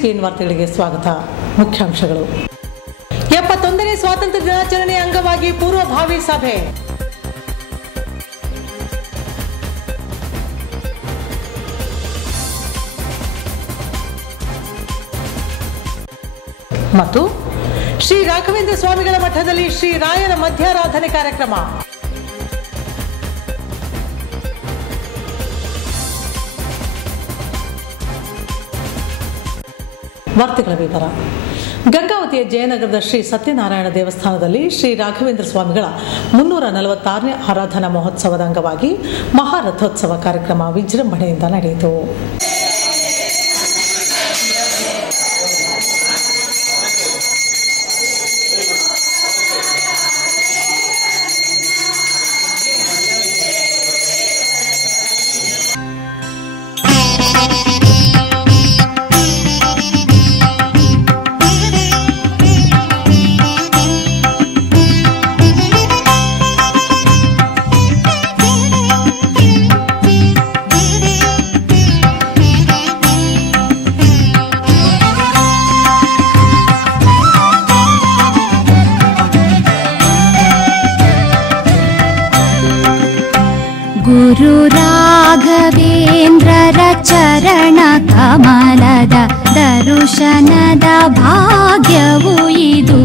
ESPN ವಾರ್ತೆಗಳಿಗೆ ಸ್ವಾಗತ. ಮುಖ್ಯಾಂಶಗಳು. 71ನೇ ಸ್ವಾತಂತ್ರ್ಯ ದಿನಾಚರಣೆ ಅಂಗವಾಗಿ ಪೂರ್ವಭಾವಿ ಸಭೆ. ಮತ್ತು ಶ್ರೀ ರಾಘವೇಂದ್ರ ಸ್ವಾಮಿಗಳ ಮಠದಲ್ಲಿ ಶ್ರೀ ರಾಯರ ಮಧ್ಯಾರಾಧನೆ ಕಾರ್ಯಕ್ರಮ. ವಾರ್ತೆಗಳ ವಿವರ. ಗಂಗಾವತಿಯ ಜಯನಗರದ ಶ್ರೀ ಸತ್ಯನಾರಾಯಣ ದೇವಸ್ಥಾನದಲ್ಲಿ ಶ್ರೀ ರಾಘವೇಂದ್ರ ಸ್ವಾಮಿಗಳ 346ನೇ ಆರಾಧನಾ ಮಹೋತ್ಸವದ ಅಂಗವಾಗಿ ಮಹಾರಥೋತ್ಸವ ಕಾರ್ಯಕ್ರಮ ವಿಜೃಂಭಣೆಯಿಂದ ನಡೆಯಿತು. ಗುರು ರಾಘವೇಂದ್ರರ ಚರಣ ಕಮಲದ ದರ್ಶನದ ಭಾಗ್ಯವು ಇದು.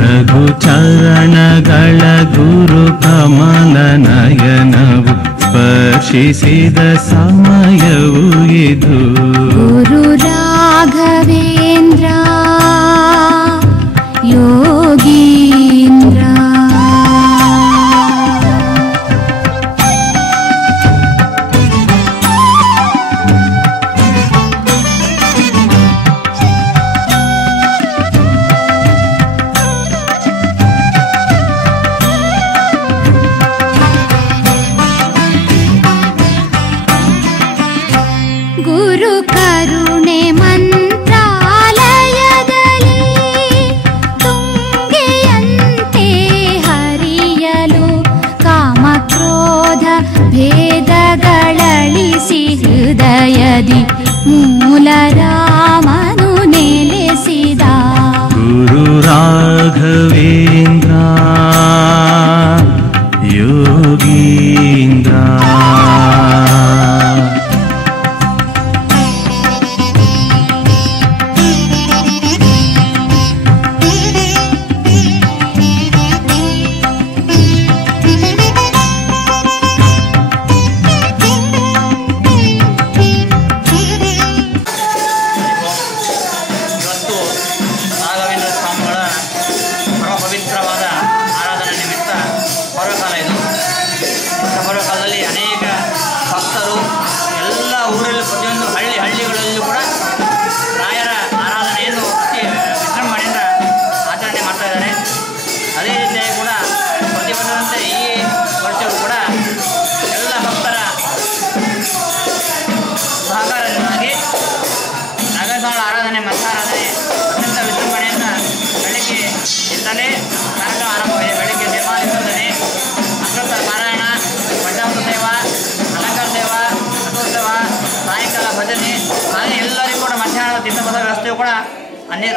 ರಘು ಚರಣಗಳ ಗುರು ಕಮಲ ನಯನವು ಸ್ಪರ್ಶಿಸಿದ ಸಮಯವು ಇದು. ಗುರು ರಾಘವೇಂದ್ರ ಯೋಗೀಂದ್ರ ಗುರು ಕರುಣೆ ಮಂತ್ರಾಲಯದಲ್ಲಿ ತುಂಗೆಯಂತೆ ಹರಿಯಲು ಕಾಮಕ್ರೋಧ ಭೇದಗಳಳಿಸಿ ಹೃದಯದಿ ಮೂಲ ರಾಮನು ನೆಲೆಸಿದ. ಗುರು ರಾಘವೇಂದ್ರ ಯೋಗೀಂದ್ರ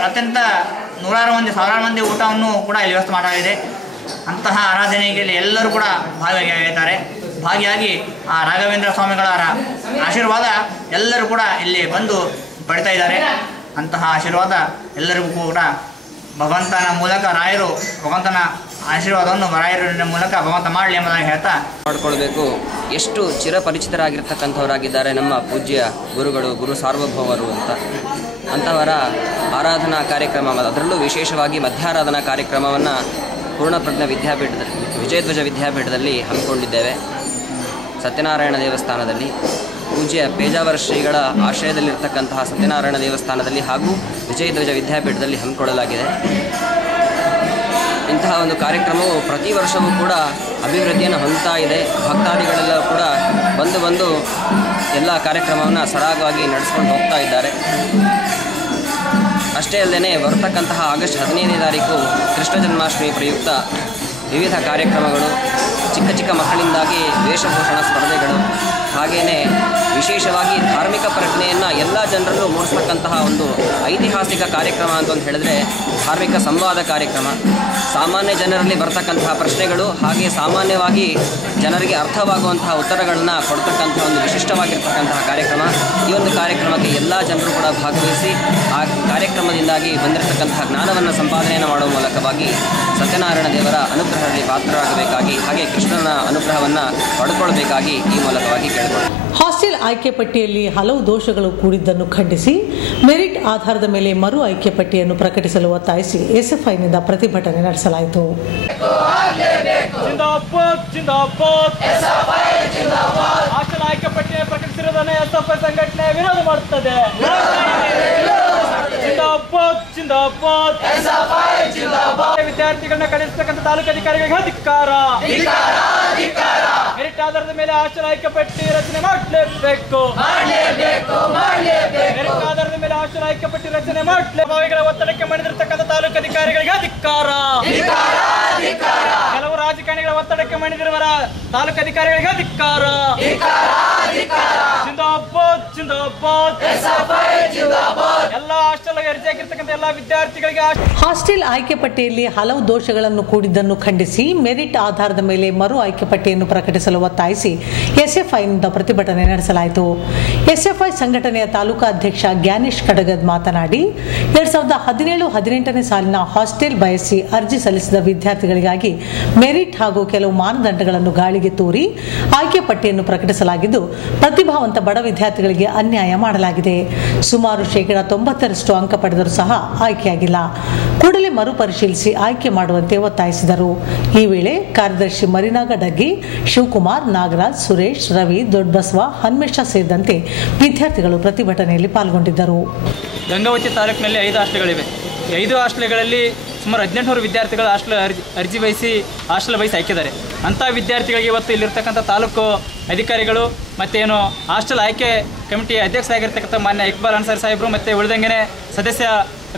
ಅತ್ಯಂತ ನೂರಾರು ಮಂದಿ ಸಾವಿರಾರು ಮಂದಿ ಊಟವನ್ನು ಕೂಡ ಇಲ್ಲಿ ವ್ಯವಸ್ಥೆ ಮಾಡಲಾಗಿದೆ. ಅಂತಹ ಆರಾಧನೆಗೆ ಎಲ್ಲರೂ ಕೂಡ ಭಾಗಿಯಾಗಿದ್ದಾರೆ. ಭಾಗಿಯಾಗಿ ಆ ರಾಘವೇಂದ್ರ ಸ್ವಾಮಿಗಳ ಆಶೀರ್ವಾದ ಎಲ್ಲರೂ ಕೂಡ ಇಲ್ಲಿ ಬಂದು ಪಡಿತಾ ಇದ್ದಾರೆ. ಅಂತಹ ಆಶೀರ್ವಾದ ಎಲ್ಲರಿಗೂ ಕೂಡ ಭಗವಂತನ ಮೂಲಕ ರಾಯರು ಭಗವಂತನ ಆಶೀರ್ವಾದವನ್ನು ರಾಯರ ಮೂಲಕ ಭಗವಂತ ಮಾಡಲಿ ಎಂಬುದಾಗಿ ಹೇಳ್ತಾ ಮಾಡಿಕೊಳ್ಬೇಕು. ಎಷ್ಟು ಚಿರಪರಿಚಿತರಾಗಿರ್ತಕ್ಕಂಥವರಾಗಿದ್ದಾರೆ ನಮ್ಮ ಪೂಜ್ಯ ಗುರುಗಳು, ಗುರು ಸಾರ್ವಭೌಮರು ಅಂತವರ ಆರಾಧನಾ ಕಾರ್ಯಕ್ರಮ, ಅದರಲ್ಲೂ ವಿಶೇಷವಾಗಿ ಮಧ್ಯಾರಾಧನಾ ಕಾರ್ಯಕ್ರಮವನ್ನು ಪೂರ್ಣಪ್ರಜ್ಞ ವಿದ್ಯಾಪೀಠದಲ್ಲಿ ವಿಜಯಧ್ವಜ ವಿದ್ಯಾಪೀಠದಲ್ಲಿ ಹಮ್ಮಿಕೊಂಡಿದ್ದೇವೆ. ಸತ್ಯನಾರಾಯಣ ದೇವಸ್ಥಾನದಲ್ಲಿ ಪೂಜ್ಯ ಪೇಜಾವರ ಶ್ರೀಗಳ ಆಶ್ರಯದಲ್ಲಿರ್ತಕ್ಕಂತಹ ಸತ್ಯನಾರಾಯಣ ದೇವಸ್ಥಾನದಲ್ಲಿ ಹಾಗೂ ವಿಜಯಧ್ವಜ ವಿದ್ಯಾಪೀಠದಲ್ಲಿ ಹಮ್ಮಿಕೊಳ್ಳಲಾಗಿದೆ. ಇಂತಹ ಒಂದು ಕಾರ್ಯಕ್ರಮವು ಪ್ರತಿ ವರ್ಷವೂ ಕೂಡ ಅಭಿವೃದ್ಧಿಯನ್ನು ಹೊಂದುತ್ತಾ ಇದೆ. ಭಕ್ತಾದಿಗಳೆಲ್ಲ ಕೂಡ ಬಂದು ಎಲ್ಲ ಕಾರ್ಯಕ್ರಮವನ್ನು ಸರಾಗವಾಗಿ ನಡೆಸ್ಕೊಂಡು ಹೋಗ್ತಾ ಇದ್ದಾರೆ. ಅಷ್ಟೇ ಅಲ್ಲದೆ ಬರತಕ್ಕಂತಹ ಆಗಸ್ಟ್ 15ನೇ ತಾರೀಕು ಕೃಷ್ಣ ಜನ್ಮಾಷ್ಟಮಿ ಪ್ರಯುಕ್ತ ವಿವಿಧ ಕಾರ್ಯಕ್ರಮಗಳು, ಚಿಕ್ಕ ಚಿಕ್ಕ ಮಕ್ಕಳಿಂದಾಗಿ ವೇಷಭೂಷಣ ಸ್ಪರ್ಧೆಗಳು, ಹಾಗೆಯೇ ವಿಶೇಷವಾಗಿ ಧಾರ್ಮಿಕ ಪ್ರಜ್ಞೆಯನ್ನು ಎಲ್ಲ ಜನರಲ್ಲೂ ಮೂಡಿಸ್ತಕ್ಕಂತಹ ಒಂದು ಐತಿಹಾಸಿಕ ಕಾರ್ಯಕ್ರಮ ಅಂತಂದು ಹೇಳಿದ್ರೆ ಧಾರ್ಮಿಕ ಸಂವಾದ ಕಾರ್ಯಕ್ರಮ. ಸಾಮಾನ್ಯ ಜನರಲ್ಲಿ ಬರ್ತಕ್ಕಂತಹ ಪ್ರಶ್ನೆಗಳು ಹಾಗೆ ಸಾಮಾನ್ಯವಾಗಿ ಜನರಿಗೆ ಅರ್ಥವಾಗುವಂತಹ ಉತ್ತರಗಳನ್ನು ಕೊಡ್ತಕ್ಕಂಥ ಒಂದು ವಿಶಿಷ್ಟವಾಗಿರ್ತಕ್ಕಂತಹ ಕಾರ್ಯಕ್ರಮ. ಈ ಒಂದು ಕಾರ್ಯಕ್ರಮಕ್ಕೆ ಎಲ್ಲ ಜನರು ಕೂಡ ಭಾಗವಹಿಸಿ ಆ ಕಾರ್ಯಕ್ರಮದಿಂದಾಗಿ ಬಂದಿರತಕ್ಕಂತಹ ಜ್ಞಾನವನ್ನು ಸಂಪಾದನೆಯನ್ನು ಮಾಡುವ ಮೂಲಕವಾಗಿ ಸತ್ಯನಾರಾಯಣ ದೇವರ ಅನುಗ್ರಹದಲ್ಲಿ ಪಾತ್ರರಾಗಬೇಕಾಗಿ ಹಾಗೆ ಕೃಷ್ಣನ ಅನುಗ್ರಹವನ್ನು ಪಡ್ಕೊಳ್ಬೇಕಾಗಿ ಈ ಮೂಲಕವಾಗಿ ಕೇಳಿಕೊಳ್ಳಿ. ಹಾಸ್ಟೆಲ್ ಆಯ್ಕೆ ಪಟ್ಟಿಯಲ್ಲಿ ಹಲವು ದೋಷಗಳು ಕೂಡಿದ್ದನ್ನು ಖಂಡಿಸಿ ಮೆರಿಟ್ ಆಧಾರದ ಮೇಲೆ ಮರು ಆಯ್ಕೆ ಪಟ್ಟಿಯನ್ನು ಪ್ರಕಟಿಸಲು ಒತ್ತಾಯಿಸಿ ಎಸ್ಎಫ್ಐನಿಂದ ಪ್ರತಿಭಟನೆ ನಡೆಸಲಾಯಿತು. ಹಾಸ್ಟೆಲ್ ಆಯ್ಕೆ ಪಟ್ಟಿಯನ್ನು ಪ್ರಕಟಿಸಿರುವುದನ್ನು ಎಸ್ಎಫ್ಐ ಸಂಘಟನೆ ವಿರೋಧ ಮಾಡುತ್ತದೆ. ವಿದ್ಯಾರ್ಥಿಗಳನ್ನ ಕಳಿಸತಕ್ಕಂಥ ತಾಲೂಕು ಅಧಿಕಾರಿಗಳಿಗೆ ಧಿಕ್ಕಾರ. ಮೆರಿಟ್ ಆಧಾರದ ಮೇಲೆ ಹಾಸ್ಟೆಲ್ ಆಯ್ಕೆ ಪಟ್ಟಿ ರಚನೆ ಮಾಡಲೇಬೇಕು. ಮೆರಿಟ್ ಆಧಾರದ ಮೇಲೆ ಹಾಸ್ಟೆಲ್ ಆಯ್ಕೆ ಪಟ್ಟಿ ರಚನೆ ಮಾಡಲೇಬೇಕು. ಒತ್ತಡಕ್ಕೆ ಮಣಿದಿರತಕ್ಕಂಥ ತಾಲೂಕು ಅಧಿಕಾರಿಗಳಿಗೆ ಧಿಕ್ಕಾರ. ಕೆಲವು ರಾಜಕಾರಣಿಗಳ ಒತ್ತಡಕ್ಕೆ ಮಣಿದಿರುವರ ತಾಲೂಕು ಅಧಿಕಾರಿಗಳಿಗೆ ಧಿಕ್ಕಾರ. ಎಲ್ಲ ಹಾಸ್ಟೆಲ್ ಅರ್ಜಿಯಾಗಿರ್ತಕ್ಕಂಥ ಎಲ್ಲ ವಿದ್ಯಾರ್ಥಿಗಳಿಗೆ ಹಾಸ್ಟೆಲ್ ಆಯ್ಕೆ ಪಟ್ಟಿಯಲ್ಲಿ ಹಲವು ದೋಷಗಳನ್ನು ಕೂಡಿದ್ದನ್ನು ಖಂಡಿಸಿ ಮೆರಿಟ್ ಆಧಾರದ ಮೇಲೆ ಮರು ಆಯ್ಕೆ ಪಟ್ಟಿಯನ್ನು ಪ್ರಕಟಿಸಲು ಒತ್ತಾಯಿಸಿ ಎಸ್ಎಫ್ಐನಿಂದ ಪ್ರತಿಭಟನೆ ನಡೆಸಲಾಯಿತು. ಎಸ್ಎಫ್ಐ ಸಂಘಟನೆಯ ತಾಲೂಕಾ ಅಧ್ಯಕ್ಷ ಜ್ಞಾನೇಶ್ ಕಡಗದ್ ಮಾತನಾಡಿ 2017-18ನೇ ಸಾಲಿನ ಹಾಸ್ಟೆಲ್ ಬಯಸಿ ಅರ್ಜಿ ಸಲ್ಲಿಸಿದ ವಿದ್ಯಾರ್ಥಿಗಳಿಗಾಗಿ ಮೆರಿಟ್ ಹಾಗೂ ಕೆಲವು ಮಾನದಂಡಗಳನ್ನು ಗಾಳಿಗೆ ತೂರಿ ಆಯ್ಕೆ ಪಟ್ಟಿಯನ್ನು ಪ್ರಕಟಿಸಲಾಗಿದ್ದು ಪ್ರತಿಭಾವಂತ ಬಡ ವಿದ್ಯಾರ್ಥಿಗಳಿಗೆ ಅನ್ಯಾಯ ಮಾಡಲಾಗಿದೆ. ಸುಮಾರು 90% ಅಂಕ ಪಡೆದರೂ ಸಹ ಆಯ್ಕೆಯಾಗಿಲ್ಲ. ಕೂಡಲೇ ಮರುಪರಿಶೀಲಿಸಿ ಆಯ್ಕೆ ಮಾಡುವಂತೆ ಒತ್ತಾಯಿಸಿದರು. ಈ ವೇಳೆ ಕಾರ್ಯದರ್ಶಿ ಮರಿನಾಗ ಡಗ್ಗಿ, ಶಿವಕುಮಾರ್, ನಾಗರಾಜ್, ಸುರೇಶ್, ರವಿ, ದೊಡ್ಡಬಸವ, ಹನ್ಮೇಶ ಸೇರಿದಂತೆ ವಿದ್ಯಾರ್ಥಿಗಳು ಪ್ರತಿಭಟನೆಯಲ್ಲಿ ಪಾಲ್ಗೊಂಡಿದ್ದರು. ಗಂಗಾವತಿ ತಾಲೂಕಿನಲ್ಲಿ 5 ಹಾಸ್ಟೆಲ್ಗಳಿವೆ. 5 ಹಾಸ್ಟೆಲ್ಗಳಲ್ಲಿ ಸುಮಾರು 1800 ವಿದ್ಯಾರ್ಥಿಗಳು ಅರ್ಜಿ ವಹಿಸಿ ಹಾಸ್ಟೆಲ್ ವಹಿಸಿ ಹಾಕಿದ್ದಾರೆ. ಅಂಥ ವಿದ್ಯಾರ್ಥಿಗಳಿಗೆ ಇವತ್ತು ಇಲ್ಲಿರ್ತಕ್ಕಂಥ ತಾಲೂಕು ಅಧಿಕಾರಿಗಳು ಮತ್ತೇನು ಹಾಸ್ಟೆಲ್ ಆಯ್ಕೆ ಕಮಿಟಿ ಅಧ್ಯಕ್ಷರಾಗಿರ್ತಕ್ಕಂಥ ಮಾನ್ಯ ಇಕ್ಬಾಲ್ ಅನ್ಸಾರಿ ಸಾಹೇಬರು ಮತ್ತು ಉಳಿದಂಗೆ ಸದಸ್ಯ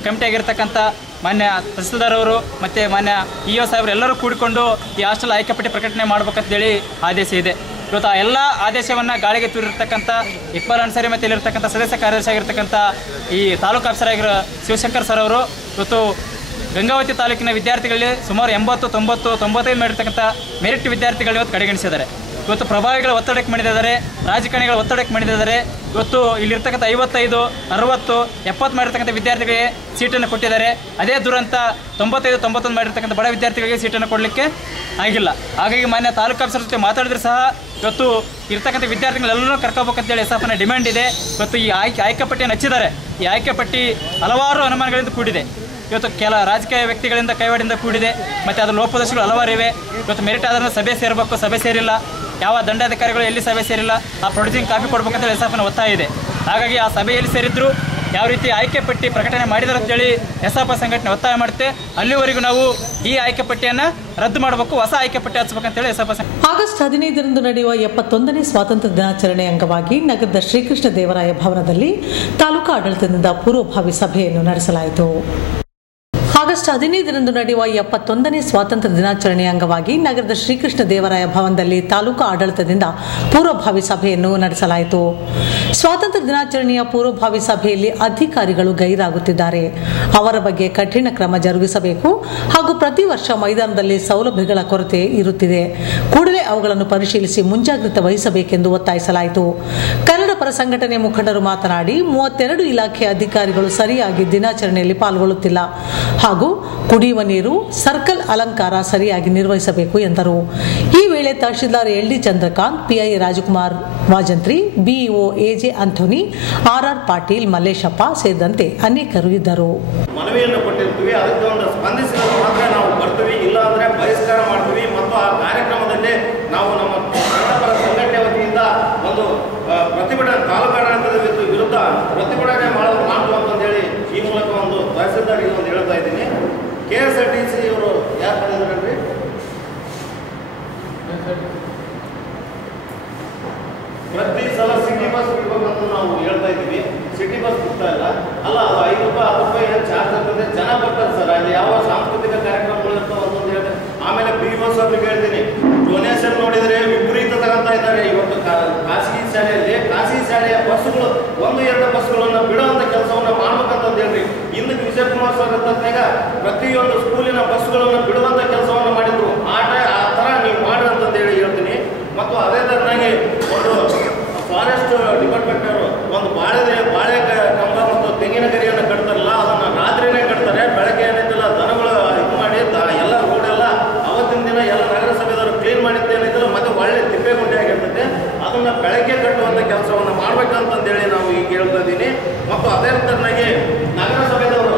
ಕಮಿಟಿ ಆಗಿರ್ತಕ್ಕಂಥ ಮಾನ್ಯ ತಹಸೀಲ್ದಾರ್ ಅವರು ಮತ್ತು ಮಾನ್ಯ ಇಒ ಸಾಹೇಬರು ಎಲ್ಲರೂ ಕೂಡಿಕೊಂಡು ಈ ಹಾಸ್ಟೆಲ್ ಆಯ್ಕೆ ಪಟ್ಟಿ ಪ್ರಕಟಣೆ ಮಾಡಬೇಕಂತೇಳಿ ಆದೇಶ ಇದೆ. ಇವತ್ತು ಆ ಎಲ್ಲ ಆದೇಶವನ್ನು ಗಾಳಿಗೆ ತೂರಿರ್ತಕ್ಕಂಥ ಇಕ್ಬಾಲ್ ಅನ್ಸಾರಿ ಮತ್ತು ಇಲ್ಲಿರ್ತಕ್ಕಂಥ ಸದಸ್ಯ ಕಾರ್ಯದರ್ಶಿ ಆಗಿರ್ತಕ್ಕಂಥ ಈ ತಾಲೂಕು ಆಫೀಸರ್ ಆಗಿರೋ ಶಿವಶಂಕರ್ ಸರ್ ಅವರು ಇವತ್ತು ಗಂಗಾವತಿ ತಾಲೂಕಿನ ವಿದ್ಯಾರ್ಥಿಗಳಲ್ಲಿ ಸುಮಾರು 80, 90, 95 ಮಾಡಿರ್ತಕ್ಕಂಥ ಮೆರಿಟ್ ವಿದ್ಯಾರ್ಥಿಗಳು ಇವತ್ತು ಕಡೆಗಣಿಸಿದ್ದಾರೆ. ಇವತ್ತು ಪ್ರಭಾವಿಗಳ ಒತ್ತಡಕ್ಕೆ ಮಣಿದಿದ್ದಾರೆ, ರಾಜಕಾರಣಿಗಳ ಒತ್ತಡಕ್ಕೆ ಮಣಿದಿದ್ದಾರೆ. ಇವತ್ತು ಇಲ್ಲಿರ್ತಕ್ಕಂಥ 55, 60, 70 ಮಾಡಿರ್ತಕ್ಕಂಥ ವಿದ್ಯಾರ್ಥಿಗಳಿಗೆ ಸೀಟನ್ನು ಕೊಟ್ಟಿದ್ದಾರೆ. ಅದೇ ದುರಂತ 95, 91 ಮಾಡಿರ್ತಕ್ಕಂಥ ಬಡ ವಿದ್ಯಾರ್ಥಿಗಳಿಗೆ ಸೀಟನ್ನು ಕೊಡಲಿಕ್ಕೆ ಆಗಿಲ್ಲ. ಹಾಗಾಗಿ ಮಾನ್ಯ ತಾಲೂಕು ಆಫೀಸರ್ ಜೊತೆ ಮಾತಾಡಿದ್ರೆ ಸಹ ಇವತ್ತು ಇರ್ತಕ್ಕಂಥ ವಿದ್ಯಾರ್ಥಿಗಳೆಲ್ಲರೂ ಕರ್ಕೋಬೇಕಂತೇಳಿ ಎಸ್ಎಫ್ಐನ ಡಿಮ್ಯಾಂಡ್ ಇದೆ. ಇವತ್ತು ಈ ಆಯ್ಕೆ ಪಟ್ಟಿಯನ್ನು ಹಚ್ಚಿದ್ದಾರೆ. ಈ ಆಯ್ಕೆ ಪಟ್ಟಿ ಹಲವಾರು ಅನುಮಾನಗಳಿಂದ ಕೂಡಿದೆ. ಇವತ್ತು ಕೆಲ ರಾಜಕೀಯ ವ್ಯಕ್ತಿಗಳಿಂದ ಕೈವಾಡಿಂದ ಕೂಡಿದೆ ಮತ್ತು ಅದರ ಲೋಪದೋಷಗಳು ಹಲವಾರು ಇವೆ. ಇವತ್ತು ಮೆರಿಟ್ ಆಧಾರದ ಸಭೆ ಸೇರಬೇಕು, ಸಭೆ ಸೇರಿಲ್ಲ. ಯಾವ ದಂಡಾಧಿಕಾರಿಗಳು ಎಲ್ಲಿ ಸಭೆ ಸೇರಿಲ್ಲ. ಆ ಪ್ರೊಡ್ಯೂಸಿಂಗ್ ಕಾಪಿ ಕೊಡ್ಬೇಕಂತ ಎಸ್ಎಫ್ಐನ ಒತ್ತಾಯ ಇದೆ. ಹಾಗಾಗಿ ಆ ಸಭೆಯಲ್ಲಿ ಸೇರಿದ್ರು ಯಾವ ರೀತಿ ಆಯ್ಕೆ ಪಟ್ಟಿ ಪ್ರಕಟಣೆ ಮಾಡಿದಾರೆ ಅಂತೇಳಿ ಎಸ್ಎಫ್ಐ ಸಂಘಟನೆ ಒತ್ತಾಯ ಮಾಡುತ್ತೆ. ಅಲ್ಲಿವರೆಗೂ ನಾವು ಈ ಆಯ್ಕೆ ಪಟ್ಟಿಯನ್ನು ರದ್ದು ಮಾಡಬೇಕು, ಹೊಸ ಆಯ್ಕೆ ಪಟ್ಟಿ ಹಚ್ಚಬೇಕಂತೇಳಿ ಎಸ್ಎಫ್ಐ ಆಗಸ್ಟ್ 15ರಂದು ನಡೆಯುವ 71ನೇ ಸ್ವಾತಂತ್ರ್ಯ ದಿನಾಚರಣೆ ಅಂಗವಾಗಿ ನಗರದ ಶ್ರೀಕೃಷ್ಣ ದೇವರಾಯ ಭವನದಲ್ಲಿ ತಾಲೂಕಾ ಆಡಳಿತದಿಂದ ಪೂರ್ವಭಾವಿ ಸಭೆಯನ್ನು ನಡೆಸಲಾಯಿತು. ಆಗಸ್ಟ್ 15ರಂದು ನಡೆಯುವ 71ನೇ ಸ್ವಾತಂತ್ರ್ಯ ದಿನಾಚರಣೆಯ ಅಂಗವಾಗಿ ನಗರದ ಶ್ರೀಕೃಷ್ಣ ದೇವರಾಯ ಭವನದಲ್ಲಿ ತಾಲೂಕಾ ಆಡಳಿತದಿಂದ ಪೂರ್ವಭಾವಿ ಸಭೆಯನ್ನು ನಡೆಸಲಾಯಿತು. ಸ್ವಾತಂತ್ರ್ಯ ದಿನಾಚರಣೆಯ ಪೂರ್ವಭಾವಿ ಸಭೆಯಲ್ಲಿ ಅಧಿಕಾರಿಗಳು ಗೈರಾಗುತ್ತಿದ್ದಾರೆ, ಅವರ ಬಗ್ಗೆ ಕಠಿಣ ಕ್ರಮ ಜರುಗಿಸಬೇಕು ಹಾಗೂ ಪ್ರತಿ ವರ್ಷ ಮೈದಾನದಲ್ಲಿ ಸೌಲಭ್ಯಗಳ ಕೊರತೆ ಇರುತ್ತಿದೆ, ಕೂಡಲೇ ಅವುಗಳನ್ನು ಪರಿಶೀಲಿಸಿ ಮುಂಜಾಗ್ರತೆ ವಹಿಸಬೇಕೆಂದು ಒತ್ತಾಯಿಸಲಾಯಿತು. ಕನ್ನಡ ಪರ ಸಂಘಟನೆ ಮುಖಂಡರು ಮಾತನಾಡಿ 32 ಇಲಾಖೆಯ ಅಧಿಕಾರಿಗಳು ಸರಿಯಾಗಿ ದಿನಾಚರಣೆಯಲ್ಲಿ ಪಾಲ್ಗೊಳ್ಳುತ್ತಿಲ್ಲ ಹಾಗೂ ಕುಡಿಯುವ ನೀರು, ಸರ್ಕಲ್ ಅಲಂಕಾರ ಸರಿಯಾಗಿ ನಿರ್ವಹಿಸಬೇಕು ಎಂದರು. ಈ ವೇಳೆ tahsildar LD Chandrakant, PI Rajkumar Vajantri, BEO AJ Anthony, RR Patil, Malleshappa ಸೇರಿದಂತೆ ಅನೇಕರು ಇದ್ದರು. ಮನವಿಯನ್ನು ಕೊಟ್ಟಿರ್ತೀವಿ, ಅದಕ್ಕೆ ಒಂದು ಸ್ಪಂದಿಸಿದ್ರೆ ಮಾತ್ರ ನಾವು ಬರ್ತೀವಿ, ಇಲ್ಲ ಅಂದ್ರೆ ಬಹಿಷ್ಕಾರ ಮಾಡ್ತೀವಿ. ಮತ್ತು ಆ ಕಾರ್ಯಕ್ರಮದಲ್ಲಿ ನಾವು ನಮ್ಮ ಸಂಘಟನೆ ವತಿಯಿಂದ ಒಂದು ಪ್ರತಿಭಟನೆ ತಾಲೂಕಾಡಳಿತದ ವಿರುದ್ಧ ಪ್ರತಿಭಟನೆ ಮಾಡ್ತು ಅಂತಂದೇಳಿ ಈ ಮೂಲಕ ಒಂದು ತಹಸೀಲ್ದಾರ್ಗೆ ಒಂದು ಹೇಳ್ತಾ ಇದ್ದೀನಿ. KSRTC ಇವರು ಯಾರು ಬಂದಿದ್ರಲ್ರಿ, ಪ್ರತಿ ಸಲ ಸಿಟಿ ಬಸ್ ಬಿಡ್ಬೇಕಂತ ನಾವು ಹೇಳ್ತಾ ಇದ್ದೀವಿ. ಸಿಟಿ ಬಸ್ ಬಿಡ್ತಾ ಇಲ್ಲ ಅಲ್ಲ, ಅದು 5 ರೂಪಾಯಿ 10 ರೂಪಾಯಿ ಏನು ಚಾರ್ಜ್ ಆಗ್ತದೆ. ಜನ ಬರ್ತಾರೆ ಸರ್, ಅಲ್ಲಿ ಯಾವ ಸಾಂಸ್ಕೃತಿಕ ಕಾರ್ಯಕ್ರಮಗಳು ಇರ್ತಾವೆ ಅಂತಂದು ಹೇಳಿದೆ. ಆಮೇಲೆ BO ಸಾಹೇಬ್ರಿಗೆ ಹೇಳ್ತೀನಿ, ಡೊನೇಷನ್ ನೋಡಿದರೆ ವಿಪರೀತ ತಗೊಂತಾ ಇದ್ದಾರೆ. ಇವತ್ತು ಖಾಸಗಿ ಶಾಲೆಯ ಬಸ್ಸುಗಳು 1-2 ಬಸ್ಗಳನ್ನು ಬಿಡುವಂಥ ಕೆಲಸವನ್ನು ಮಾಡ್ಬೇಕಂತಂದು ಹೇಳ್ರಿ. ಹಿಂದಕ್ಕೆ ವಿಜಯಕುಮಾರ್ ಸರ್ ಇದ್ದಾಗ ಪ್ರತಿಯೊಂದು ಸ್ಕೂಲಿನ ಬಸ್ಸುಗಳನ್ನು ಬಿಡುವಂಥ ಕೆಲಸವನ್ನು ಮಾಡಿದ್ರು. ಆ ಥರ ನೀವು ಮಾಡಿ ಅಂತಂದು ಹೇಳ್ತೀನಿ. ಮತ್ತು ಅದೇ ಥರನಾಗಿ ಒಂದು ಫಾರೆಸ್ಟ್ ಡಿಪಾರ್ಟ್ಮೆಂಟ್ ಅವರು ಒಂದು ಬಾಳೆ ಕಂಬ ಮತ್ತು ತೆಂಗಿನ ಗರಿಯನ್ನು ಕಟ್ತಾರಲ್ಲ, ಅದನ್ನು ರಾತ್ರಿನೇ ಕಟ್ತಾರೆ. ಬೆಳಗ್ಗೆ ಏನಿದ್ದಲ್ಲ ದನಗಳು ಇದು ಮಾಡಿ ಎಲ್ಲ ರೋಡೆಲ್ಲ ಅವತ್ತಿನ ದಿನ ಎಲ್ಲ ನಗರಸಭೆದವರು ಕ್ಲೀನ್ ಮಾಡಿದ್ದೇನಿದ್ದಲ್ಲ ಮತ್ತೆ ಒಳ್ಳೆ ತಿಪ್ಪೆಗುಂಡಿ ಆಗಿರ್ತದೆ. ಅದನ್ನು ಬೆಳಗ್ಗೆ ಕಟ್ಟುವಂಥ ಕೆಲಸವನ್ನು ಮಾಡ್ಬೇಕಂತಂದೇಳಿ ನಾವು ಈಗ ಹೇಳ್ತಾ ಇದ್ದೀನಿ. ಮತ್ತು ಅದೇ ಥರನಾಗಿ ನಗರಸಭೆದವರು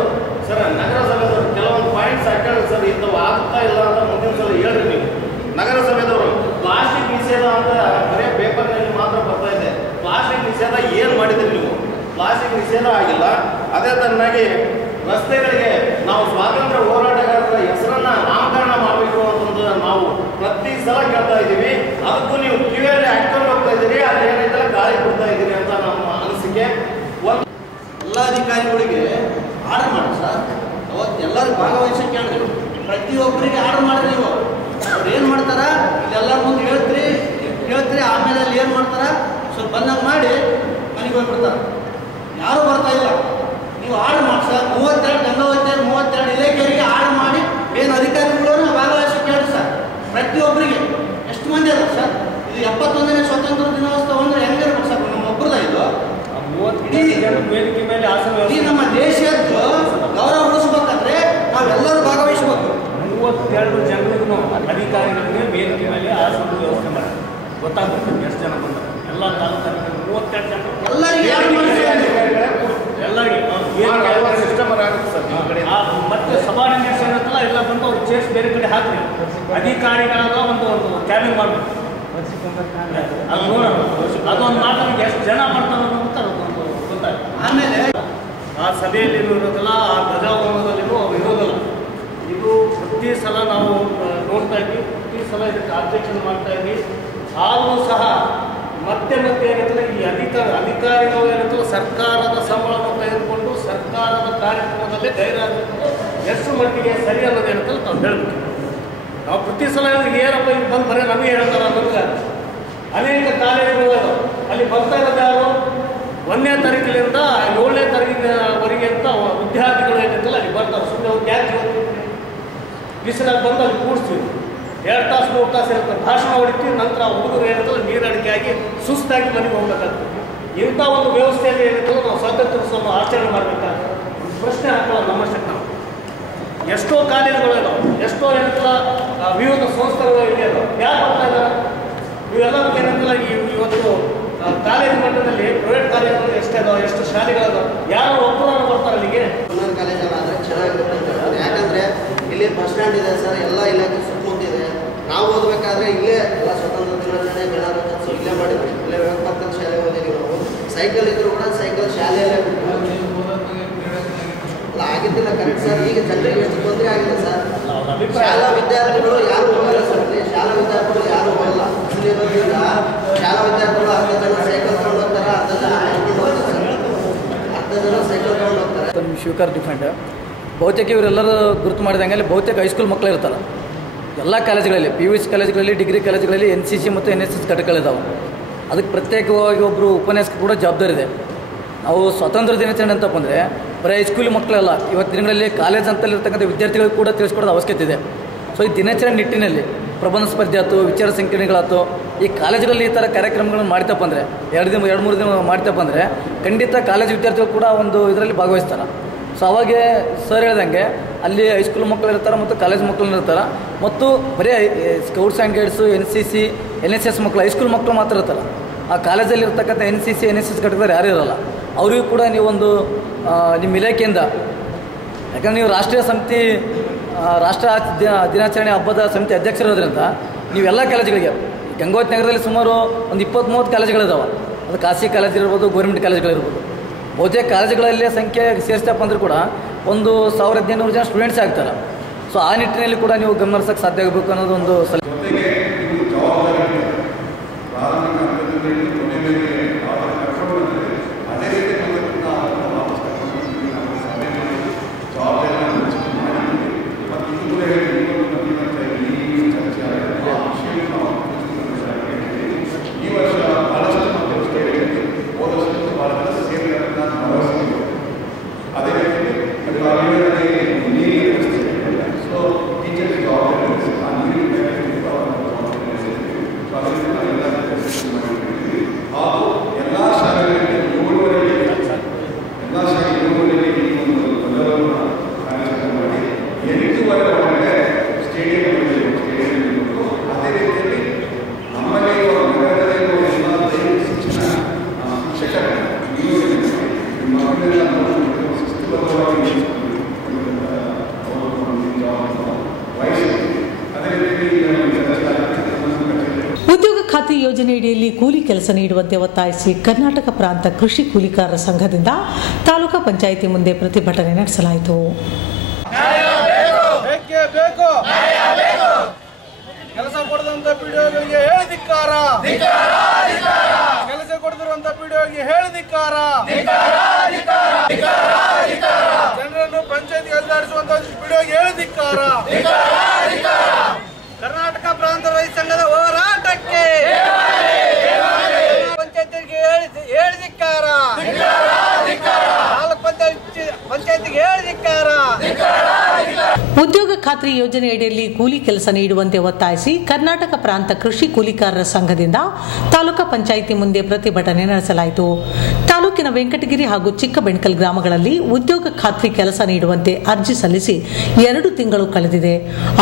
ಕೆಲವೊಂದು ಪಾಯಿಂಟ್ಸ್ ಹಾಕೊಂಡು ಸರ್ ಇಂಥವು ಆಗ್ತಾ ಇಲ್ಲ ಅಂತ ಮುಂದಿನ ಸಲ ಹೇಳ್ರಿ ನೀವು. ನಗರಸಭೆದವರು ಪ್ಲಾಸ್ಟಿಕ್ ನಿಷೇಧ ಅಂತ ಬರೀ ಪೇಪರ್ನಲ್ಲಿ ಮಾತ್ರ ಬರ್ತಾ ಇದೆ. ಪ್ಲಾಸ್ಟಿಕ್ ನಿಷೇಧ ಏನು ಮಾಡಿದ್ರಿ ನೀವು? ಪ್ಲಾಸ್ಟಿಕ್ ನಿಷೇಧ ಆಗಿಲ್ಲ. ಅದೇ ಥರನಾಗಿ ರಸ್ತೆಗಳಿಗೆ ನಾವು ಸ್ವಾತಂತ್ರ್ಯ ಹೋರಾಟಗಾರರ ಹೆಸರನ್ನ ನಾಮಕರಣ ಮಾಡಬೇಕು ಅಂತಂದು ನಾವು ಪ್ರತಿ ಸಲ ಕೇಳ್ತಾ ಇದ್ದೀವಿ. ಅದಕ್ಕೂ ನೀವು ಕಿವಿಯಲ್ಲಿ ಹಾಕೊಂಡು ಹೋಗ್ತಾ ಇದ್ದೀರಿ, ಅದೇನಿದ್ರೆ ಗಾಳಿ ಕೊಡ್ತಾ ಇದ್ದೀರಿ ಅಂತ ನಮ್ಮ ಅನಿಸಿಕೆ. ಒಂದು ಎಲ್ಲ ಅಧಿಕಾರಿಗಳಿಗೆ ಆರ್ಡರ್ ಮಾಡಿ ಸರ್, ಅವತ್ತು ಎಲ್ಲರೂ ಭಾಗವಹಿಸಿ ಕೇಳಿದ್ರು. ಪ್ರತಿಯೊಬ್ಬರಿಗೆ ಆರ್ಡರ್ ಮಾಡಿರಿ. ನೀವು ಅವ್ರು ಏನು ಮಾಡ್ತಾರ ಇಲ್ಲೆಲ್ಲರ ಮುಂದೆ ಹೇಳ್ತೀರಿ ಆಮೇಲೆ ಅಲ್ಲಿ ಏನು ಮಾಡ್ತಾರ ಸ್ವಲ್ಪ ಬಂದಂಗೆ ಮಾಡಿ ಮನೆಗೆ ಹೋಗ್ಬಿಡ್ತಾರೆ. ಯಾರೂ ಬರ್ತಾ ಇಲ್ಲ. ನೀವು ಆರ್ಡರ್ ಮಾಡಿ ಸರ್. 32 ಇಲಾಖೆಯವರಿಗೆ ಆರ್ಡರ್ ಮಾಡಿ ಏನು ಅಧಿಕಾರಿಗಳನ್ನು ಭಾಗವಹಿಸಿ ಕೇಳಿ ಸರ್. ಪ್ರತಿಯೊಬ್ಬರಿಗೆ ಎಷ್ಟು ಮಂದಿ ಅದ ಸರ್? ಇದು 71ನೇ ಸ್ವಾತಂತ್ರ್ಯ ದಿನೋತ್ಸವ ಅಂದರೆ ಹೆಂಗಿರ್ಬೇಕು ಸರ್? ನಮ್ಮ ಒಬ್ಬರದ ಇದು ಇಡೀ ನಮ್ಮ ದೇಶದ್ದು ಗೌರವ ಉಳಿಸ್ಬೇಕಂದ್ರೆ ನಾವೆಲ್ಲರೂ ಭಾಗವಹಿಸಬೇಕು. 32 ಜನರಿಗೂ ಅಧಿಕಾರಿಗಳಿಗೆ ವೇದಿಕೆ ಮೇಲೆ ಆಸನ ವ್ಯವಸ್ಥೆ ಮಾಡಿ ಗೊತ್ತಾಗುತ್ತೆ ಎಷ್ಟು ಜನ ಬಂದರು. ಎಲ್ಲ ತಾಲೂಕಿನ 32 ಜನ ಮತ್ತೆ ಸಬಾರ್ಡಿನೇಟ್ಸ್ ಏನಂತಲ್ಲ ಎಲ್ಲ ಬಂದು ಅವ್ರು ಚೇರ್ಸ್ ಬೇರೆ ಕಡೆ ಹಾಕ್ರಿ. ಅಧಿಕಾರಿಗಳೆಲ್ಲ ಒಂದು ಕ್ಯಾಬಿನ್ ಮಾಡಬೇಕು. ಅದು ನೋಡೋಣ, ಅದೊಂದು ಮಾತಾಡಿಗೆ ಎಷ್ಟು ಜನ ಮಾಡ್ತಾರೆ ಅಂತ ಗೊತ್ತಾಗುತ್ತೆ. ಆಮೇಲೆ ಆ ಸಭೆಯಲ್ಲಿ ಇರೋದಿಲ್ಲ, ಆ ಧ್ವಜಾರೋಹಣದಲ್ಲಿನೂ ಅವ್ರು ಇರೋದಿಲ್ಲ. ಇದು ಪ್ರತಿ ಸಲ ನಾವು ನೋಡ್ತಾ ಇದ್ವಿ, ಪ್ರತಿ ಸಲ ಇದಕ್ಕೆ ಅಬ್ಜೆಕ್ಷನ್ ಮಾಡ್ತಾ ಇದ್ವಿ. ಆದರೂ ಸಹ ಮತ್ತೆ ಏನಂತಂದರೆ ಈ ಅಧಿಕಾರಿಗಳು ಏನಂತಲ್ಲ ಸರ್ಕಾರದ ಸಂಬಳವನ್ನು ತೆಗೆದುಕೊಂಡು ಸರ್ಕಾರದ ಕಾರ್ಯಕ್ರಮದಲ್ಲೇ ಗೈರಾಗಬೇಕು. ಎಷ್ಟು ಮಟ್ಟಿಗೆ ಸರಿ ಅನ್ನೋದು ಏನಂತಲ್ಲ ನಾವು ಹೇಳಬೇಕು. ನಾವು ಪ್ರತಿ ಸಲ ಏನಪ್ಪ ಇಲ್ಲಿ ಬಂದು ಬರೀ ನಮಗೆ ಹೇಳ್ತಾರೆ ನಮ್ಗೆ. ಅನೇಕ ಕಾಲೇಜುಗಳು ಅಲ್ಲಿ ಬರ್ತಾ ಇರೋದು ಯಾರು 1ನೇ ತಾರೀಕಿನಿಂದ 7ನೇ ತಾರೀಕಿನವರೆಗೆ ಅಂತ ವಿದ್ಯಾರ್ಥಿಗಳು ಏನಂತಲ್ಲ ಅಲ್ಲಿ ಬರ್ತಾರೆ. ಸುಮ್ಮನೆ ಒಂದು ಯಾಕೆ ಬಿಸಿಲಾಗಿ ಬಂದು ಅಲ್ಲಿ ಕೂಡಿಸ್ತೀವಿ. 2 ತಾಸು 3 ತಾಸು ಇರ್ತಾರೆ, ಭಾಷಣ ಹೊಡಿತೀವಿ. ನಂತರ ಹುಡುಗರು ಏನಂತಲ್ಲ ನೀರಡಿಕೆ ಆಗಿ ಸುಸ್ತಾಗಿ ಮನೆಗೆ ಹೋಗ್ಬೇಕಾಗ್ತದೆ. ಇಂಥ ಒಂದು ವ್ಯವಸ್ಥೆಯಲ್ಲಿ ಏನಂತಲ್ಲ ನಾವು ಸ್ವಾತಂತ್ರ್ಯೋತ್ಸವ ಆಚರಣೆ ಮಾಡಬೇಕಾದ್ರೆ ಒಂದು ಪ್ರಶ್ನೆ ಹಾಕೋಲ್ಲ ನಮ್ಮಷ್ಟಕ್ಕೆ ನಾವು. ಎಷ್ಟೋ ಕಾಲೇಜುಗಳಿದಾವೆ, ಎಷ್ಟೋ ಏನಂತಲ್ಲ ವಿವಿಧ ಸಂಸ್ಥೆಗಳು ಇದೆಯಲ್ಲ, ಯಾರು ಬರ್ತಾ ಇದ್ದಾರೆ? ಇವೆಲ್ಲದಕ್ಕೆ ಏನಂತಲ್ಲ ಇವತ್ತು ಕಾಲೇಜು ಮಟ್ಟದಲ್ಲಿ ಪ್ರೈವೇಟ್ ಕಾಲೇಜುಗಳು ಎಷ್ಟಿದಾವೆ, ಎಷ್ಟು ಶಾಲೆಗಳಿದಾವೆ, ಯಾರು ಒಬ್ಬರು ಬರ್ತಾರೆ ಅಲ್ಲಿಗೆ? ಕಾಲೇಜಲ್ಲ ಆದರೆ ಚೆನ್ನಾಗಿರುತ್ತೆ ಅಂತ ಹೇಳ್ತಾರೆ. ಯಾಕಂದರೆ ಇಲ್ಲಿ ಬಸ್ ಸ್ಟ್ಯಾಂಡ್ ಇದೆ ಸರ್, ಎಲ್ಲ ಇಲಾಖೆ ಸುತ್ತಮುತ್ತಿದೆ. ನಾವು ಓದಬೇಕಾದ್ರೆ ಇಲ್ಲೇ ಎಲ್ಲ ಸ್ವತಂತ್ರ ದಿನಾಚರಣೆ ಗಣರಾಜ್ಯೋತ್ಸವ ಇಲ್ಲೇ ಮಾಡಿದ್ವಿ. ಇಲ್ಲೇ ವಿವೇಕಾನಂದ ಶಾಲೆಗೆ ಓದಿದ್ವಿ ನಾವು. ಸೈಕಲ್ ಇದ್ದರೂ ಕೂಡ ಸೈಕಲ್ ಶಾಲೆಯಲ್ಲೇ ಬಿಟ್ಟು ಅಲ್ಲ ಆಗಿದ್ದಿಲ್ಲ. Correct sir. ಈಗ ಜನರಿಗೆ ಎಷ್ಟು ತೊಂದರೆ ಆಗಿದೆ ಸರ್. ಶಾಲಾ ವಿದ್ಯಾರ್ಥಿಗಳು ಯಾರು ಹೋಗಲ್ಲ ಸರ್. ಶಾಲಾ ವಿದ್ಯಾರ್ಥಿಗಳು ಯಾರು ಹೋಗಲ್ಲ. ಇರೋದ್ರಿಂದ ಶಾಲಾ ವಿದ್ಯಾರ್ಥಿಗಳು 10 ಜನ ಸೈಕಲ್ ತಗೊಂಡು ಹೋಗ್ತಾರೆ, 10 ಜನ ಸೈಕಲ್ ತಗೊಂಡು ಹೋಗ್ತಾರೆ. ಶಿವಕರ್ ಡಿಫೆಂಡ್ ಬಹುತೇಕ ಇವರೆಲ್ಲರೂ ಗುರುತು ಮಾಡಿದಂಗೆ ಅಲ್ಲಿ ಬಹುತೇಕ ಹೈಸ್ಕೂಲ್ ಮಕ್ಕಳು ಇರ್ತಾರೆ. ಎಲ್ಲ ಕಾಲೇಜುಗಳಲ್ಲಿ PUC ಕಾಲೇಜುಗಳಲ್ಲಿ, ಡಿಗ್ರಿ ಕಾಲೇಜುಗಳಲ್ಲಿ NCC ಮತ್ತು NSS ಘಟಕಗಳಿದ್ದಾವೆ. ಅದಕ್ಕೆ ಪ್ರತ್ಯೇಕವಾಗಿ ಒಬ್ಬರು ಉಪನ್ಯಾಸಕ ಕೂಡ ಜವಾಬ್ದಾರಿ ಇದೆ. ನಾವು ಸ್ವಾತಂತ್ರ್ಯ ದಿನಾಚರಣೆ ಅಂತ ಬಂದರೆ ಬರೀ ಹೈಸ್ಕೂಲ್ ಮಕ್ಕಳೆಲ್ಲ ಇವತ್ತು ದಿನಗಳಲ್ಲಿ ಕಾಲೇಜ್ ಅಂತಲ್ಲಿರ್ತಕ್ಕಂಥ ವಿದ್ಯಾರ್ಥಿಗಳಿಗೆ ಕೂಡ ತಿಳಿಸ್ಕೊಡೋದು ಅವಶ್ಯಕತೆ ಇದೆ. ಸೊ ಈ ದಿನಾಚರಣೆ ನಿಟ್ಟಿನಲ್ಲಿ ಪ್ರಬಂಧ ಸ್ಪರ್ಧೆ ಆಯ್ತು, ವಿಚಾರ ಸಂಕಿರಣಗಳಾಯ್ತು, ಈ ಕಾಲೇಜುಗಳಲ್ಲಿ ಈ ಥರ ಕಾರ್ಯಕ್ರಮಗಳನ್ನು ಮಾಡ್ತಪ್ಪ ಅಂದರೆ 2-3 ದಿನ ಮಾಡ್ತಪ್ಪ ಅಂದರೆ ಖಂಡಿತ ಕಾಲೇಜು ವಿದ್ಯಾರ್ಥಿಗಳು ಕೂಡ ಒಂದು ಇದರಲ್ಲಿ ಭಾಗವಹಿಸ್ತಾರೆ. ಸೊ ಅವಾಗೆ ಸರ್ ಹೇಳ್ದಂಗೆ ಅಲ್ಲಿ ಹೈಸ್ಕೂಲ್ ಮಕ್ಕಳು ಇರ್ತಾರೆ ಮತ್ತು ಕಾಲೇಜ್ ಮಕ್ಕಳು ಇರ್ತಾರೆ. ಮತ್ತು ಬರೀ scouts and guides, NCC, NSS ಮಕ್ಕಳು, ಹೈಸ್ಕೂಲ್ ಮಕ್ಕಳು ಮಾತ್ರ ಇರ್ತಾರೆ. ಆ ಕಾಲೇಜಲ್ಲಿ ಇರ್ತಕ್ಕಂಥ NCC, NSS ಘಟಕದವ್ರು ಯಾರೂ ಇರೋಲ್ಲ. ಅವರಿಗೂ ಕೂಡ ನೀವೊಂದು ನಿಮ್ಮ ಇಲಾಖೆಯಿಂದ, ಯಾಕಂದರೆ ನೀವು ರಾಷ್ಟ್ರೀಯ ಸಮಿತಿ ರಾಷ್ಟ್ರ ದಿನಾಚರಣೆ ಹಬ್ಬದ ಸಮಿತಿ ಅಧ್ಯಕ್ಷರಿರೋದ್ರಿಂದ ನೀವೆಲ್ಲ ಕಾಲೇಜುಗಳಿಗೆ ಗಂಗಾವತಿ ನಗರದಲ್ಲಿ ಸುಮಾರು ಒಂದು 20-30 ಕಾಲೇಜುಗಳಿದಾವೆ. ಅದು ಖಾಸಗಿ ಕಾಲೇಜ್ ಇರ್ಬೋದು, ಗೌರ್ಮೆಂಟ್ ಕಾಲೇಜುಗಳಿರ್ಬೋದು. ಬಹುತೇಕ ಕಾಲೇಜುಗಳಲ್ಲಿ ಸಂಖ್ಯೆ ಸೇರಿಸ್ತಪ್ಪ ಅಂದರೂ ಕೂಡ ಒಂದು 1500 ಜನ ಸ್ಟೂಡೆಂಟ್ಸ್ ಆಗ್ತಾರೆ. ಸೊ ಆ ನಿಟ್ಟಿನಲ್ಲಿ ಕೂಡ ನೀವು ಗಮನಿಸೋಕ್ಕೆ ಸಾಧ್ಯ ಆಗಬೇಕು ಅನ್ನೋದು ಒಂದು ಈ ವರ್ಷ ಬಹಳಷ್ಟು ಕೆಲಸ ನೀಡುವಂತೆ ಒತ್ತಾಯಿಸಿ ಕರ್ನಾಟಕ ಪ್ರಾಂತ ಕೃಷಿ ಕೂಲಿಕಾರರ ಸಂಘದಿಂದ ತಾಲೂಕಾ ಪಂಚಾಯಿತಿ ಮುಂದೆ ಪ್ರತಿಭಟನೆ ನಡೆಸಲಾಯಿತು. ಕೆಲಸ ಕೊಡದಂತ ಪಿಡಿಒಗಳಿಗೆ ಹೇಳಿದಿಕ್ಕಾರ, ಕೆಲಸ ಕೊಡದಿರುವಂತ ಪಿಡಿಒಗೆ ಹೇಳಿದಿಕ್ಕಾರ, ಜನರನ್ನು ಪಂಚಾಯತ್ ಅಲ್ಲಾಡಿಸುವಂತ ಪಿಡಿಒಗೆ ಹೇಳಿದಿಕ್ಕಾರ. ಕರ್ನಾಟಕ ಪ್ರಾಂತ ರೈತ ಸಂಘದ ಹೋರಾಟಕ್ಕೆ ಪಂಚಾಯತಿಗೆ ಹೇಳಿದಿಕ್ಕಾರ, ತಾಲೂಕ್ ಪಂಚಾಯತಿಗೆ ಹೇಳಿದಿಕ್ಕಾರ. ಉದ್ಯೋಗ ಖಾತ್ರಿ ಯೋಜನೆಯಡಿಯಲ್ಲಿ ಕೂಲಿ ಕೆಲಸ ನೀಡುವಂತೆ ಒತ್ತಾಯಿಸಿ ಕರ್ನಾಟಕ ಪ್ರಾಂತ ಕೃಷಿ ಕೂಲಿಕಾರರ ಸಂಘದಿಂದ ತಾಲೂಕಾ ಪಂಚಾಯಿತಿ ಮುಂದೆ ಪ್ರತಿಭಟನೆ ನಡೆಸಲಾಯಿತು. ತಾಲೂಕಿನ ವೆಂಕಟಗಿರಿ ಹಾಗೂ ಚಿಕ್ಕಬೆಣಕಲ್ ಗ್ರಾಮಗಳಲ್ಲಿ ಉದ್ಯೋಗ ಖಾತ್ರಿ ಕೆಲಸ ನೀಡುವಂತೆ ಅರ್ಜಿ ಸಲ್ಲಿಸಿ 2 ತಿಂಗಳು ಕಳೆದಿದೆ.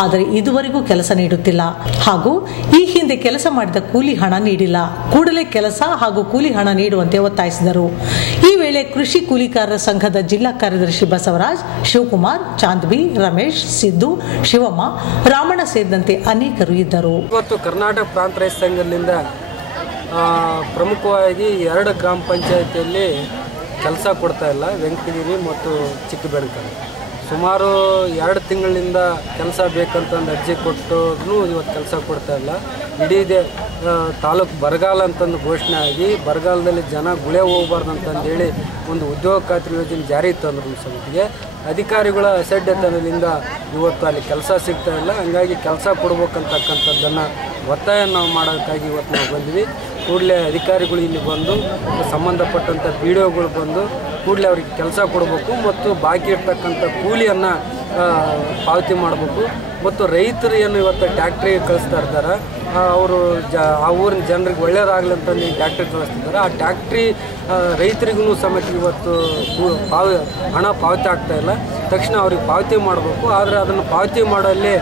ಆದರೆ ಇದುವರೆಗೂ ಕೆಲಸ ನೀಡುತ್ತಿಲ್ಲ ಹಾಗೂ ಈ ಹಿಂದೆ ಕೆಲಸ ಮಾಡಿದ ಕೂಲಿ ಹಣ ನೀಡಿಲ್ಲ. ಕೂಡಲೇ ಕೆಲಸ ಹಾಗೂ ಕೂಲಿ ಹಣ ನೀಡುವಂತೆ ಒತ್ತಾಯಿಸಿದರು. ಈ ವೇಳೆ ಕೃಷಿ ಕೂಲಿಕಾರರ ಸಂಘದ ಜಿಲ್ಲಾ ಕಾರ್ಯದರ್ಶಿ ಬಸವರಾಜ್, ಶಿವಕುಮಾರ್, ಚಾಂದ್ಬಿ, ರಮೇಶ್, ಸಿದ್ದು, ಶಿವಮ್ಮ, ರಾಮಣ್ಣ ಸೇರಿದಂತೆ ಅನೇಕರು ಇದ್ದರು. ಇವತ್ತು ಕರ್ನಾಟಕ ಪ್ರಾಂತ ರೈತ ಸಂಘದಿಂದ ಪ್ರಮುಖವಾಗಿ 2 ಗ್ರಾಮ ಪಂಚಾಯಿತಿಯಲ್ಲಿ ಕೆಲಸ ಕೊಡ್ತಾ ಇಲ್ಲ, ವೆಂಕಟಗಿರಿ ಮತ್ತು ಚಿಕ್ಕಬೆಣಕಲ್. ಸುಮಾರು 2 ತಿಂಗಳಿಂದ ಕೆಲಸ ಬೇಕಂತಂದು ಅರ್ಜಿ ಕೊಟ್ಟು ಇವತ್ತು ಕೆಲಸ ಕೊಡ್ತಾ ಇಲ್ಲ. ಇಡೀ ತಾಲೂಕು ಬರಗಾಲ ಅಂತಂದು ಘೋಷಣೆ ಆಗಿ ಬರಗಾಲದಲ್ಲಿ ಜನ ಗುಳೆ ಹೋಗಬಾರ್ದು ಅಂತಂದೇಳಿ ಒಂದು ಉದ್ಯೋಗ ಖಾತ್ರಿ ಯೋಜನೆ ಜಾರಿಗೆ ತಂದ್ರು ಸಮಿತಿಗೆ. ಅಧಿಕಾರಿಗಳ ಅಸಡ್ಡೆತನದಿಂದ ಇವತ್ತು ಅಲ್ಲಿ ಕೆಲಸ ಸಿಗ್ತಾ ಇಲ್ಲ. ಹಂಗಾಗಿ ಕೆಲಸ ಕೊಡ್ಬೇಕಂತಕ್ಕಂಥದ್ದನ್ನು ಒತ್ತಾಯ ನಾವು ಮಾಡೋಕ್ಕಾಗಿ ಇವತ್ತು ನಾವು ಬಂದ್ವಿ. ಕೂಡಲೇ ಅಧಿಕಾರಿಗಳು ಇಲ್ಲಿ ಬಂದು ಸಂಬಂಧಪಟ್ಟಂಥ PDOಗಳು ಬಂದು ಕೂಡಲೇ ಅವ್ರಿಗೆ ಕೆಲಸ ಕೊಡಬೇಕು ಮತ್ತು ಬಾಕಿ ಇರ್ತಕ್ಕಂಥ ಕೂಲಿಯನ್ನು ಪಾವತಿ ಮಾಡಬೇಕು. ಮತ್ತು ರೈತರು ಏನು ಇವತ್ತು ಟ್ಯಾಕ್ಟ್ರಿಗೆ ಕಳಿಸ್ತಾ ಇದ್ದಾರೆ, ಅವರು ಆ ಊರಿನ ಜನರಿಗೆ ಒಳ್ಳೆಯದಾಗಲಿ ಅಂತಂದು ಟ್ಯಾಕ್ಟ್ರಿ ಕಳಿಸ್ತಿದ್ದಾರೆ. ಆ ಟ್ಯಾಕ್ಟ್ರಿ ರೈತರಿಗೂ ಸಮೇತ ಇವತ್ತು ಹಣ ಪಾವತಿ ಆಗ್ತಾ ಇಲ್ಲ. ತಕ್ಷಣ ಅವ್ರಿಗೆ ಪಾವತಿ ಮಾಡಬೇಕು. ಆದರೆ ಅದನ್ನು ಪಾವತಿ ಮಾಡೋಲ್ಲಿ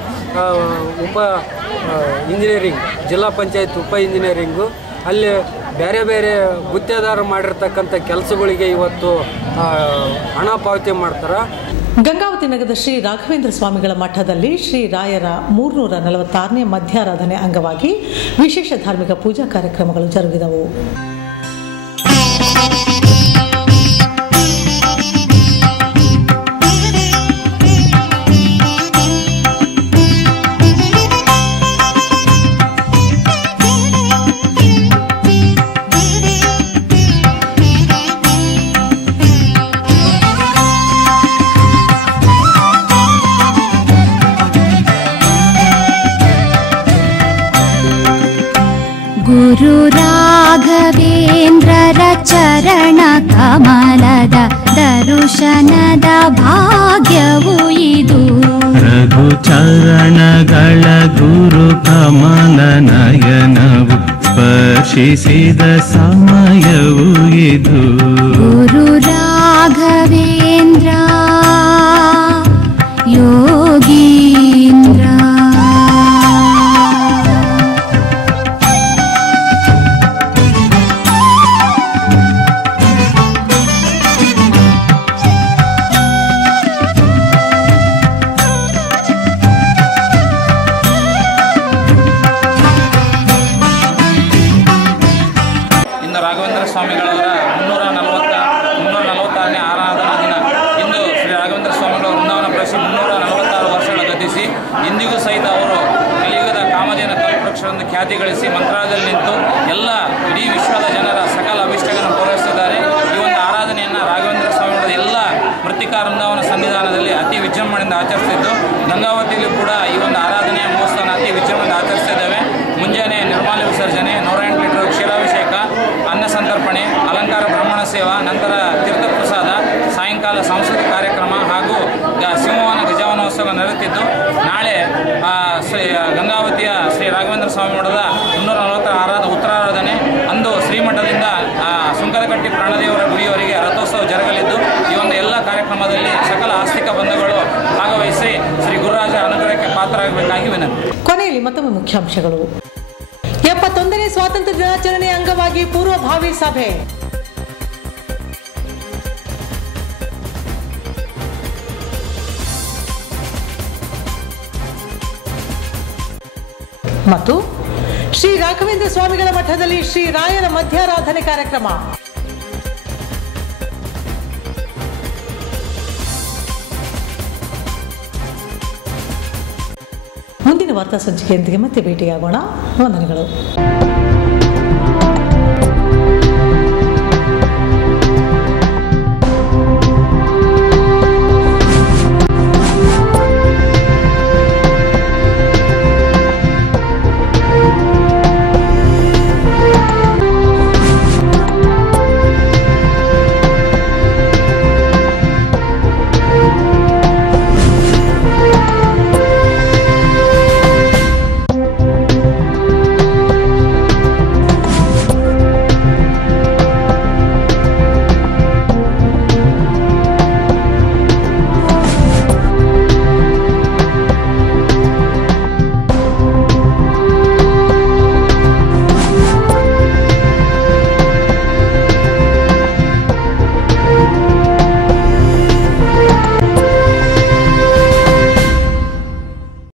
ಇಂಜಿನಿಯರಿಂಗ್ ಜಿಲ್ಲಾ ಪಂಚಾಯತ್ ಉಪ ಇಂಜಿನಿಯರಿಂಗು ಅಲ್ಲಿ ಬೇರೆ ಬೇರೆ ಗುತ್ತೇದಾರ ಮಾಡಿರ್ತಕ್ಕಂಥ ಕೆಲಸಗಳಿಗೆ ಇವತ್ತು ಹಣ ಪಾವತಿ ಮಾಡ್ತಾರೆ. ಗಂಗಾವತಿ ನಗರದ ಶ್ರೀ ರಾಘವೇಂದ್ರ ಸ್ವಾಮಿಗಳ ಮಠದಲ್ಲಿ ಶ್ರೀ ರಾಯರ 346ನೇ ಮಧ್ಯಾರಾಧನೆ ಅಂಗವಾಗಿ ವಿಶೇಷ ಧಾರ್ಮಿಕ ಪೂಜಾ ಕಾರ್ಯಕ್ರಮಗಳು ಜರುಗಿದವು. ಗುರು ರಾಘವೇಂದ್ರರ ಚರಣ ಕಮಲದ ದರ್ಶನದ ಭಾಗ್ಯವು ಇದು. ರಘು ಚರಣಗಳ ಗುರು ಕಮಲ ನಯನವು ಸ್ಪರ್ಶಿಸಿದ ಸಮಯವು ಇದು. ಗುರು ರಾಘವೇಂದ್ರ ಯೋಗೀಂದ್ರ ಸ್ವಾಮಿಗಳವರ 346ನೇ ಆರಾಧನಾ ದಿನ ಇಂದು ಶ್ರೀ ರಾಘವೇಂದ್ರ ಸ್ವಾಮಿಗಳ ವೃಂದಾವನ ಪ್ರವೇಶ 346 ವರ್ಷಗಳ ಗತಿಸಿ ಇಂದಿಗೂ ಸಹಿತ ಅವರು ಕಲಿಯುಗದ ಕಾಮಧೇನ ಕಲ್ಪವೃಕ್ಷವೆಂದು ಖ್ಯಾತಿ ಗಳಿಸಿ ಮಂತ್ರಾಲಯದಲ್ಲಿ ನಿಂತು ಎಲ್ಲ ಇಡೀ ವಿಶ್ವದ ಜನರ ಸಕಲ ಅಭಿಷ್ಟಗಳನ್ನು ಪೂರೈಸುತ್ತಿದ್ದಾರೆ. ಈ ಒಂದು ಆರಾಧನೆಯನ್ನು ರಾಘವೇಂದ್ರ ಸ್ವಾಮಿಗಳ ಎಲ್ಲ ಮೃತ್ತಿಕಾ ವೃಂದಾವನ ಸನ್ನಿಧಾನದಲ್ಲಿ ಅತಿ ವಿಜೃಂಭಣೆಯಿಂದ ಆಚರಿಸಿದ್ದು, ಗಂಗಾವತಿಯಲ್ಲೂ ಕೂಡ ಈ ಒಂದು ಆರಾಧನೆಯ ಮಹೋತ್ಸವನ ಅತಿ ವಿಜೃಂಭಣೆಯಿಂದ ಆಚರಿಸ್ತಿದ್ದೇವೆ. ಮುಂಜಾನೆ ನಿರ್ಮಾಲ್ಯ ವಿಸರ್ಜನೆ, 108 ಲೀಟರ್ ಕ್ಷೀರಾಭಿಷೇಕ, ಅನ್ನ ಸಂತರ್ಪಣೆ, ಅಲಂಕಾರ ಬ್ರಾಹ್ಮಣ ಸೇವಾ, ನಂತರ ತೀರ್ಥಪ್ರಸಾದ, ಸಾಯಂಕಾಲ ಸಾಂಸ್ಕೃತಿಕ ಕಾರ್ಯಕ್ರಮ ಹಾಗೂ ಸಿಂಹವನ ಗಜವನೋತ್ಸವ ನಡೆಯುತ್ತಿದ್ದು, ನಾಳೆ ಗಂಗಾವತಿಯ ಶ್ರೀ ರಾಘವೇಂದ್ರ ಸ್ವಾಮಿ ಮಠದ 346ರ ಉತ್ತರಾರಾಧನೆ ಅಂದು ಶ್ರೀಮಠದಿಂದ ಸುಂಕದಕಟ್ಟಿ ಪ್ರಾಣದೇವರ ಗುಡಿಯವರೆಗೆ ರಥೋತ್ಸವ ಜರುಗಲಿದ್ದು, ಈ ಒಂದು ಎಲ್ಲ ಕಾರ್ಯಕ್ರಮದಲ್ಲಿ ಸಕಲ ಆಸ್ತಿಕ ಬಂಧುಗಳು ಭಾಗವಹಿಸಿ ಶ್ರೀ ಗುರುರಾಜ ಅನುಗ್ರಹಕ್ಕೆ ಪಾತ್ರರಾಗಬೇಕಾಗಿ ವಿನಂತಿ. ಕೊನೆಯಲ್ಲಿ ಮತ್ತೊಮ್ಮೆ ಮುಖ್ಯಾಂಶಗಳು. 71ನೇ ಸ್ವಾತಂತ್ರ್ಯ ದಿನಾಚರಣೆ ಅಂಗವಾಗಿ ಪೂರ್ವಭಾವಿ ಸಭೆ. ಮತ್ತು ಶ್ರೀ ರಾಘವೇಂದ್ರ ಸ್ವಾಮಿಗಳ ಮಠದಲ್ಲಿ ಶ್ರೀ ರಾಯರ ಮಧ್ಯಾರಾಧನೆ ಕಾರ್ಯಕ್ರಮ. ಮುಂದಿನ ವಾರ್ತಾ ಸಂಚಿಕೆಯೊಂದಿಗೆ ಮತ್ತೆ ಭೇಟಿಯಾಗೋಣ. ವಂದನೆಗಳು.